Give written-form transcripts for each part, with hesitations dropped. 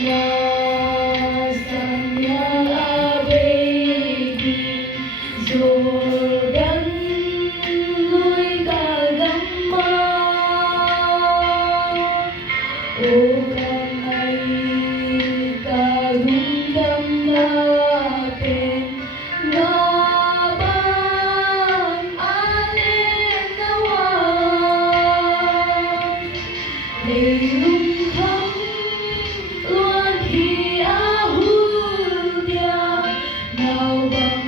Panasnya abadi Jordan người ta gắn mơ ô càng ngày ta rung đâm natin laban alintawan Lelung khắp luôn khi ahul dia nào bằng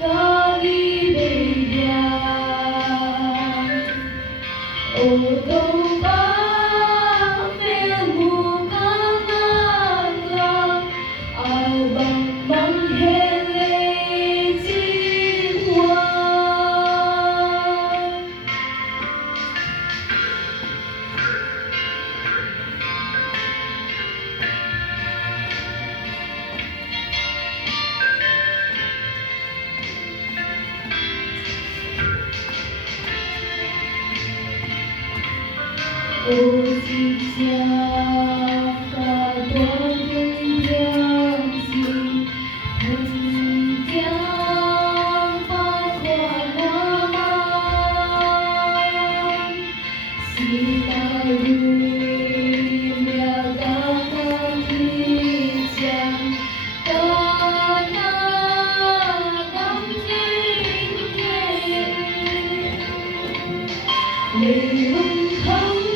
ta đi về dia ô đâu ba mel muka nganglang abang bang hele jiwan ô xin cha cả đoàn thân giang xin thân giang phai khoa hoa man xin ta vui mẹ ta khi chàng ta na đắm nhẹ nhẹ lệ hưng thắng